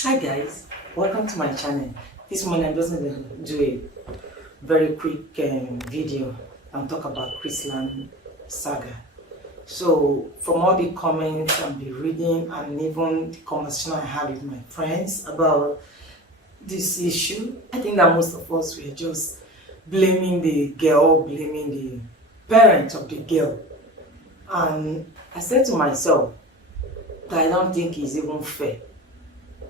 Hi guys, welcome to my channel. This morning I'm just going to do a very quick video and talk about Chrisland saga. So from all the comments I've been reading and even the conversation I had with my friends about this issue, I think that most of us were just blaming the girl, blaming the parents of the girl. And I said to myself that I don't think it's even fair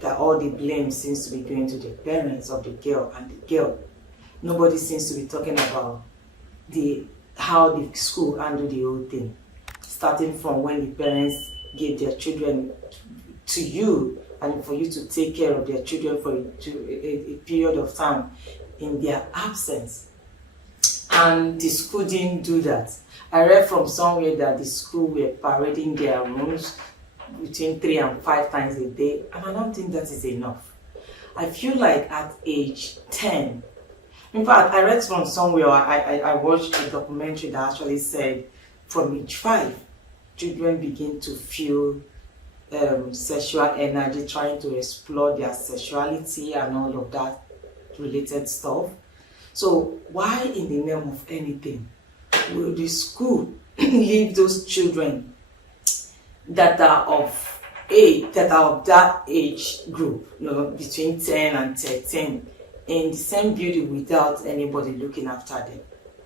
that all the blame seems to be going to the parents of the girl and the girl. Nobody seems to be talking about how the school handled the whole thing, starting from when the parents gave their children to you and for you to take care of their children for a period of time in their absence. And the school didn't do that. I read from somewhere that the school were parading their rooms between 3 and 5 times a day, and I don't think that is enough. I feel like at age 10, in fact, I read from somewhere, I watched a documentary that actually said from age 5, children begin to feel sexual energy, trying to explore their sexuality and all of that related stuff. So why in the name of anything will the school leave those children that are of that age group, between 10 and 13, in the same building without anybody looking after them?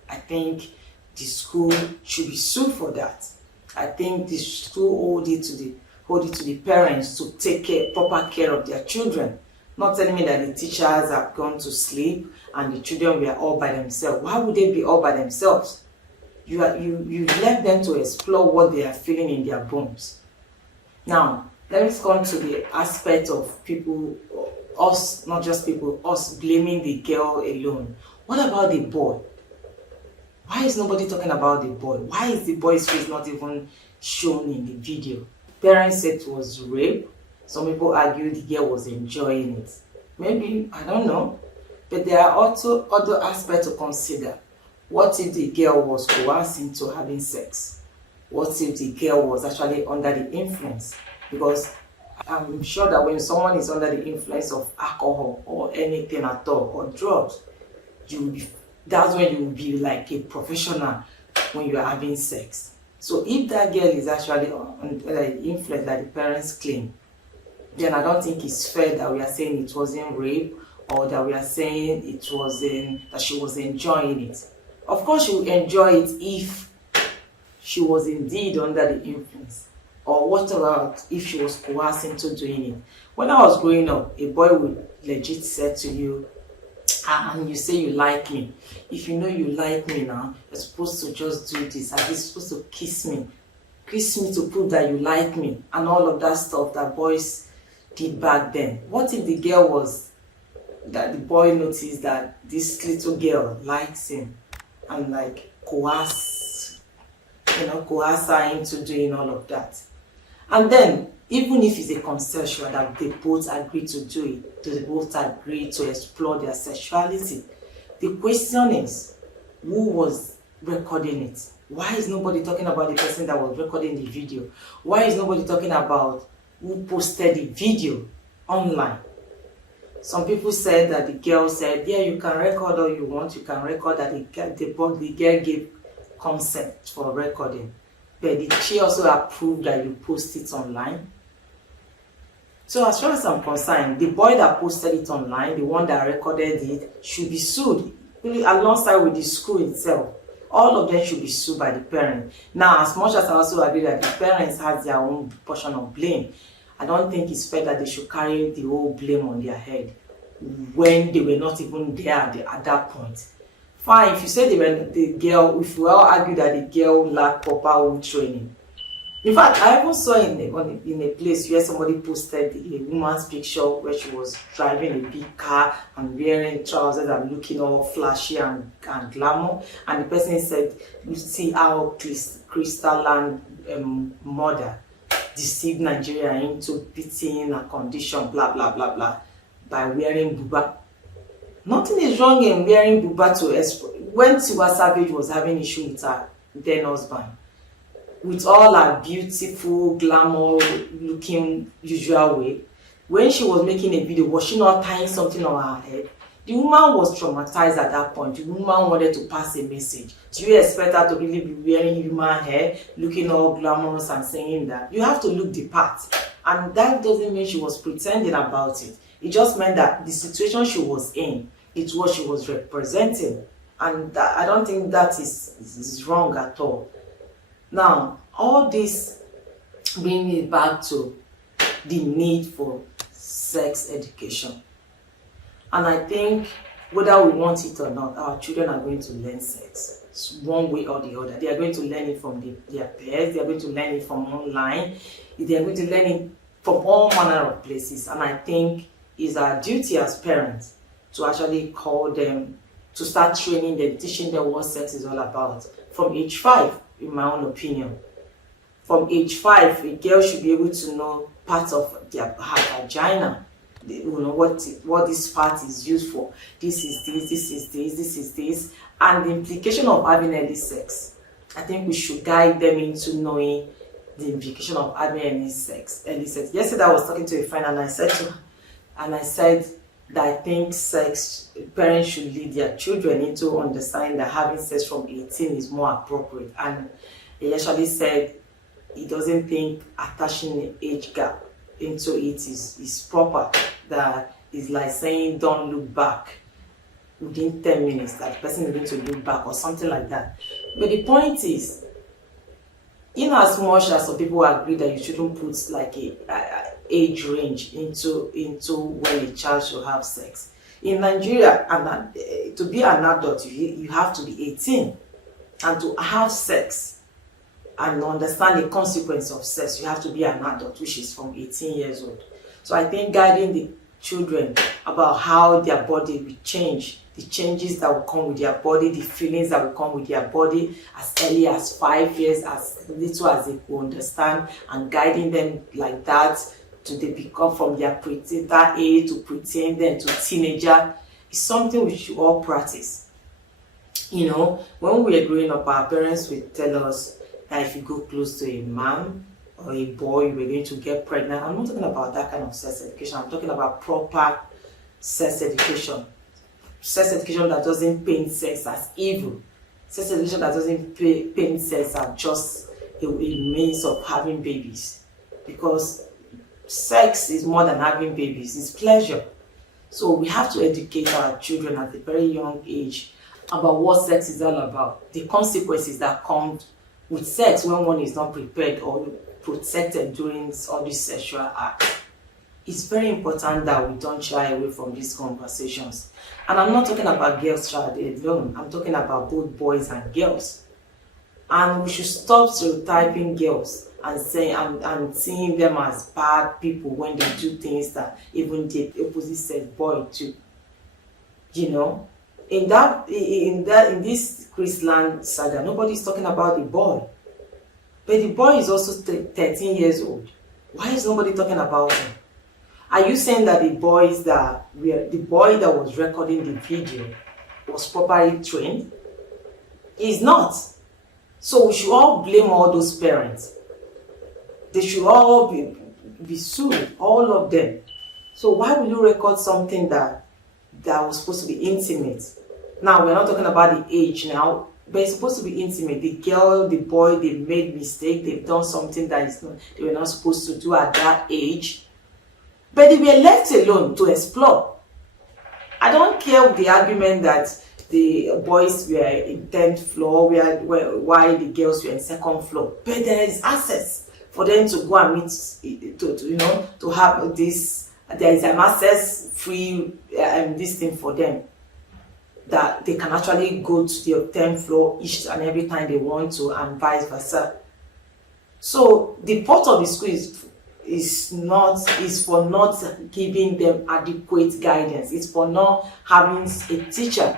I think the school should be sued for that. I think the school hold it to the parents to take proper care of their children. Not telling me that the teachers have gone to sleep and the children were all by themselves. Why would they be all by themselves? You left them to explore what they are feeling in their bones. Now, let me come to the aspect of people, us, not just people, us blaming the girl alone. What about the boy? Why is nobody talking about the boy? Why is the boy's face not even shown in the video? Parents said it was rape. Some people argue the girl was enjoying it. Maybe, I don't know. But there are also other aspects to consider. What if the girl was coerced into having sex? What if the girl was actually under the influence? Because I'm sure that when someone is under the influence of alcohol or anything at all, or drugs, that's when you will be like a professional when you are having sex. So if that girl is actually under the influence that the parents claim, then I don't think it's fair that we are saying it wasn't rape, or that we are saying that she was enjoying it. Of course she would enjoy it if she was indeed under the influence. Or what about if she was coerced into doing it? When I was growing up, a boy would legit say to you, and you say you like me. If you know you like me now, you're supposed to just do this. Are you supposed to kiss me? Kiss me to prove that you like me. And all of that stuff that boys did back then. What if the girl was, that the boy noticed that this little girl likes him and like coerce her into doing all of that? And then, even if it's a consensual that they both agree to do it, they both agree to explore their sexuality, the question is, who was recording it? Why is nobody talking about the person that was recording the video? Why is nobody talking about who posted the video online? Some people said that the girl said, yeah, you can record all you want, you can record that the girl gave consent for recording. But did she also approve that you post it online? So as far as I'm concerned, the boy that posted it online, the one that recorded it, should be sued alongside with the school itself. All of them should be sued by the parent. Now, as much as I also agree that the parents have their own portion of blame, I don't think it's fair that they should carry the whole blame on their head when they were not even there at that point. Fine, if you say if we all argue that the girl lacked proper home training. In fact, I even saw in a place where somebody posted a woman's picture where she was driving a big car and wearing trousers and looking all flashy and glamour. And the person said, you see how Chrisland mother deceived Nigeria into beating a condition, blah, blah, blah, blah, by wearing buba. Nothing is wrong in wearing buba to express. when Tiwa Savage was having issue with her then husband, with all her beautiful, glamour looking usual way, when she was making a video, was she not tying something on her head? The woman was traumatized at that point. The woman wanted to pass a message. Do you expect her to really be wearing human hair, looking all glamorous and saying that? You have to look the part. And that doesn't mean she was pretending about it. It just meant that the situation she was in, it's what she was representing. And I don't think that is wrong at all. Now, all this brings me back to the need for sex education. And I think whether we want it or not, our children are going to learn sex one way or the other. They are going to learn it from their peers, they are going to learn it from online, they are going to learn it from all manner of places. And I think it's our duty as parents to actually call them, to start training them, teaching them what sex is all about from age 5, in my own opinion. From age 5, a girl should be able to know parts of her vagina. You know what this part is used for. This is this, this is this, this is this, and the implication of having early sex. I think we should guide them into knowing the implication of having early sex. Yesterday I was talking to a friend and I said that I think parents should lead their children into understanding that having sex from 18 is more appropriate. And he actually said he doesn't think attaching an age gap into it is proper. That is like saying don't look back within 10 minutes, that the person is going to look back or something like that. But the point is, in as much as some people agree that you shouldn't put like a age range into when a child should have sex, in Nigeria, and to be an adult you have to be 18, and to have sex and understand the consequence of sex, you have to be an adult, which is from 18 years old. So I think guiding the children about how their body will change, the changes that will come with their body, the feelings that will come with their body as early as 5 years, as little as they could understand, and guiding them like that to they become from their preteen age to preteen, then to teenager, is something we should all practice. You know, when we were growing up, our parents would tell us that if you go close to a man or a boy, you were going to get pregnant. I'm not talking about that kind of sex education. I'm talking about proper sex education. Sex education that doesn't paint sex as evil. Sex education that doesn't paint sex as just a means of having babies. Because sex is more than having babies. It's pleasure. So we have to educate our children at a very young age about what sex is all about. The consequences that come with sex when one is not prepared or protected during all these sexual acts. It's very important that we don't shy away from these conversations. And I'm not talking about girls child alone. I'm talking about both boys and girls. And we should stop stereotyping girls and seeing them as bad people when they do things that even the opposite sex boy do. You know, in this Chrisland saga, nobody's talking about the boy. But the boy is also 13 years old. Why is nobody talking about him? Are you saying that the boy that was recording the video was properly trained? He's not. So we should all blame all those parents. They should all be sued, all of them. So why will you record something that was supposed to be intimate? Now, we're not talking about the age now, but it's supposed to be intimate. The girl, the boy, they made mistake. They've done something that they were not supposed to do at that age. But they were left alone to explore. I don't care with the argument that the boys were in 10th floor while the girls were in 2nd floor. But there is access for them to go and meet, to have this. There is an access free this thing for them, that they can actually go to the 10th floor each and every time they want to, and vice versa. So the part of the school is for not giving them adequate guidance. It's for not having a teacher,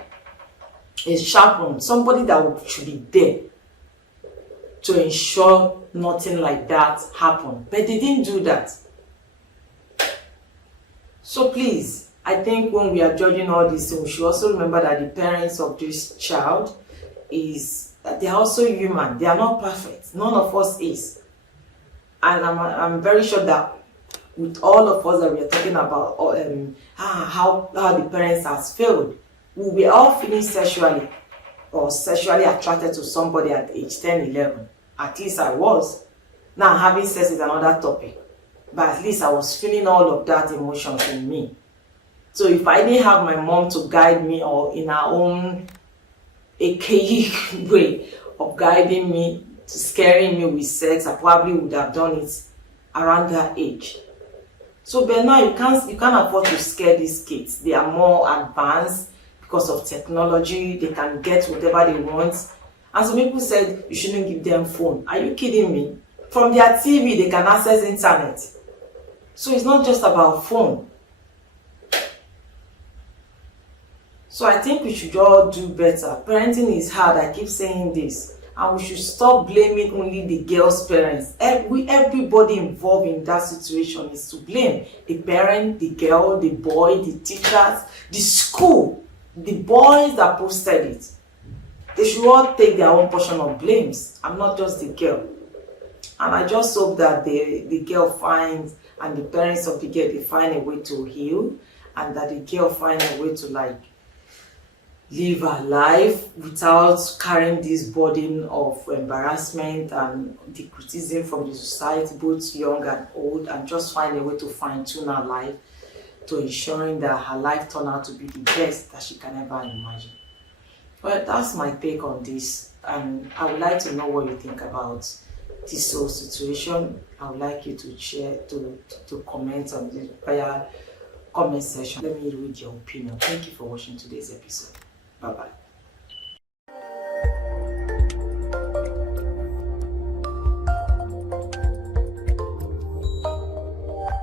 a chaperone, somebody that should be there to ensure nothing like that happen. But they didn't do that. So please, I think when we are judging all these things, we should also remember that the parents of this child they are also human. They are not perfect. None of us is. And I'm very sure that with all of us that we are talking about how the parents has failed, we were all feeling sexually attracted to somebody at age 10, 11. At least I was. Now having sex is another topic. But at least I was feeling all of that emotions in me. So if I didn't have my mom to guide me, or in her own archaic way of guiding me, to scaring me with sex, I probably would have done it around that age. So but now you can't afford to scare these kids. They are more advanced because of technology. They can get whatever they want. And some people said you shouldn't give them phone. Are you kidding me? From their TV they can access internet. So it's not just about phone. So I think we should all do better. Parenting is hard, I keep saying this. And we should stop blaming only the girl's parents. Everybody involved in that situation is to blame. The parent, the girl, the boy, the teachers, the school, the boys that posted it. They should all take their own portion of blames. I'm not just the girl. And I just hope that the girl finds, and the parents of the girl, they find a way to heal, and that the girl find a way to live her life without carrying this burden of embarrassment and the criticism from the society, both young and old, and just find a way to fine-tune her life to ensuring that her life turn out to be the best that she can ever imagine. Well, that's my take on this, and I would like to know what you think about this whole situation. I would like you to share, to comment on the via comment section. Let me read your opinion. Thank you for watching today's episode. Bye-bye.